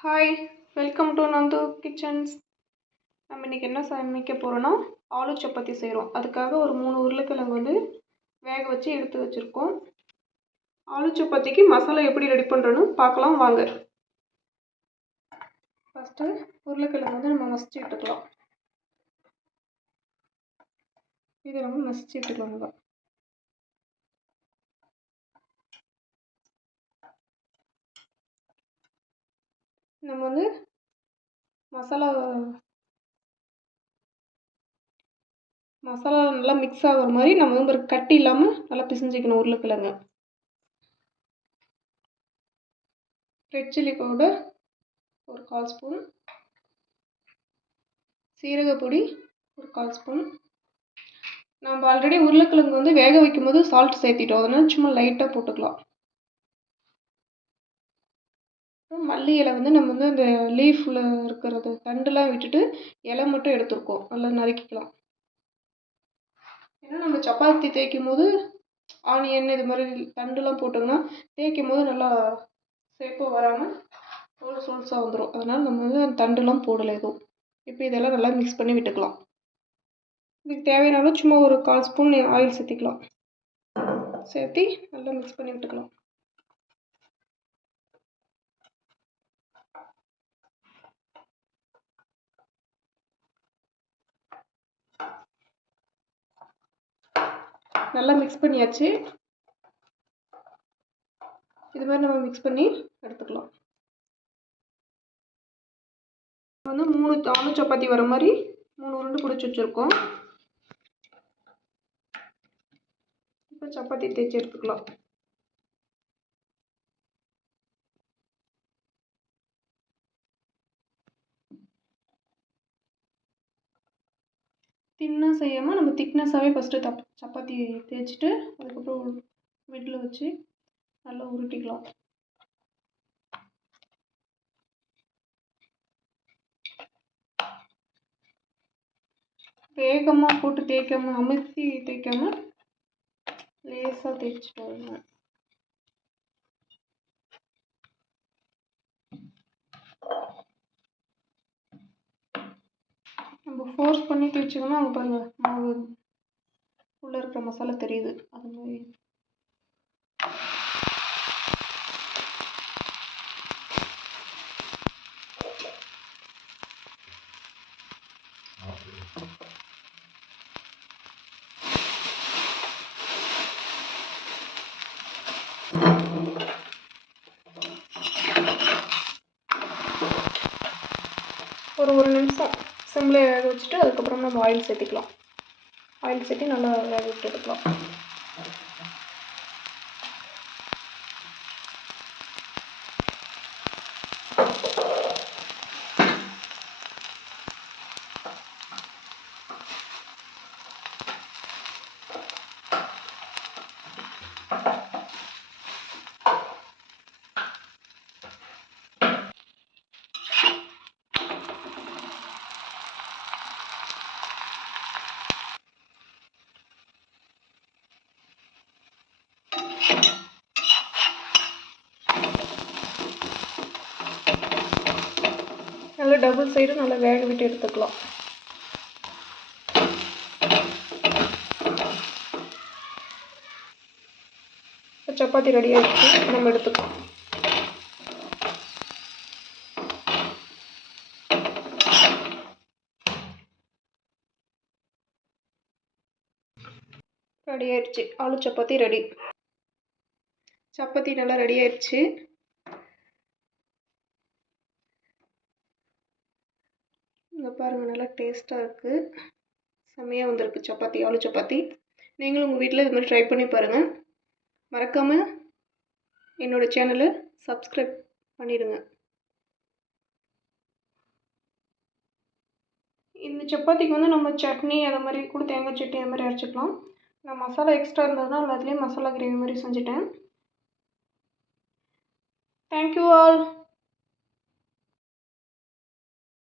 Hi, welcome to Nandu kitchens. நம்ம இன்றைக்கி என்ன சமைக்க போகிறோன்னா ஆலு சப்பாத்தி செய்கிறோம். அதுக்காக ஒரு 3 உருளைக்கிழங்கு வேக வச்சு எடுத்து வச்சுருக்கோம். ஆலு சப்பாத்திக்கு மசாலா எப்படி ரெடி பண்ணுறோன்னு பார்க்கலாம் வாங்க. ஃபஸ்ட்டு உருளைக்கிழங்கு நம்ம மசிச்சு எடுத்துக்கலாம். இதை நம்ம மசிச்சு எடுத்துக்கலாம். நம்ம மசாலா நல்லா மிக்ஸ் ஆகிற மாதிரி நம்ம ஒரு கட்டி இல்லாமல் நல்லா பிசைஞ்சிக்கணும். உருளைக்கிழங்கு, ரெட் சில்லி பவுடர் ஒரு 1/4 ஸ்பூன், சீரகப்பொடி ஒரு 1/4 ஸ்பூன். நம்ம ஆல்ரெடி உருளைக்கிழங்கு வேக வைக்கும் போது சால்ட் சேர்த்திட்டோம், அதனால் சும்மா லைட்டாக போட்டுக்கலாம். மல்லி இலை நம்ம இந்த லீஃபில் இருக்கிறது தண்டுலாம் விட்டுட்டு இலை மட்டும் எடுத்துருக்கோம். நல்லா நறுக்கிக்கலாம். ஏன்னா நம்ம சப்பாத்தி தேய்க்கும் போது ஆனியன் இது மாதிரி தண்டுலாம் போட்டோம்னா தேய்க்கும் போது நல்லா சேப்பாக வராமல் சோல்ஸாக வந்துடும். அதனால் நம்ம அந்த தண்டுலாம் போடலை எதுவும். இப்போ இதெல்லாம் நல்லா மிக்ஸ் பண்ணி விட்டுக்கலாம். இதுக்கு தேவையானாலும் சும்மா ஒரு 1/4 ஸ்பூன் ஆயில் சேர்த்திக்கலாம். சேர்த்து நல்லா மிக்ஸ் பண்ணி விட்டுக்கலாம். நல்லா மிக்ஸ் பண்ணியாச்சு. இது மாதிரி நம்ம மிக்ஸ் பண்ணி எடுத்துக்கலாம். 3 ஆலு சப்பாத்தி வர மாதிரி 3 உருண்டை பிடிச்சி வச்சுருக்கோம். இப்போ சப்பாத்தி தேய்ச்சி எடுத்துக்கலாம். தின்னாக செய்யாமல் நம்ம திக்னஸாகவே ஃபஸ்ட்டு சப்பாத்தி தேய்ச்சிட்டு அதுக்கப்புறம் மிடில் வச்சு நல்லா உருட்டிக்கலாம். வேகமாக போட்டு தேய்க்காமல் அமுத்தி தேய்க்காமல் லேசாக தேய்ச்சிட்டு வருங்க. நம்ம ஃபோர்ஸ் பண்ணி தேய்ச்சிக்கணும். அங்கே பாருங்கள், மாவு உள்ளே இருக்கிற மசாலா தெரியுது. அது மாதிரி ஒரு நிமிஷம் சிம்மில் வேக வச்சுட்டு அதுக்கப்புறம் நம்ம ஆயில் சேர்த்திக்கலாம். ஆயில் சேர்த்து நல்லா வேக விட்டு எடுக்கலாம். நல்லா டபுள் சைடு நல்லா வேக விட்டு எடுத்துக்கலாம். சப்பாத்தி ரெடி ஆகிடுச்சு, நம்ம எடுத்துக்கலாம். ரெடி ஆயிடுச்சு, ஆலு சப்பாத்தி ரெடி. சப்பாத்தி நல்லா ரெடி ஆயிடுச்சு. இங்கே பாருங்கள், நல்லா டேஸ்ட்டாக இருக்குது. செம்மையாக வந்திருக்கு சப்பாத்தி, ஆலு சப்பாத்தி. நீங்களும் உங்கள் வீட்டில் இது மாதிரி ட்ரை பண்ணி பாருங்கள். மறக்காமல் என்னோடய சேனலை சப்ஸ்கிரைப் பண்ணிவிடுங்க. இந்த சப்பாத்திக்கு நம்ம சட்னி அதை மாதிரி கூட தேங்காய் சட்னி அது மாதிரி அரைச்சிக்கலாம். நான் மசாலா எக்ஸ்ட்ரா இருந்ததுன்னா எல்லாத்துலேயும் மசாலா கிரேவி மாதிரி செஞ்சுட்டேன். Thank you all.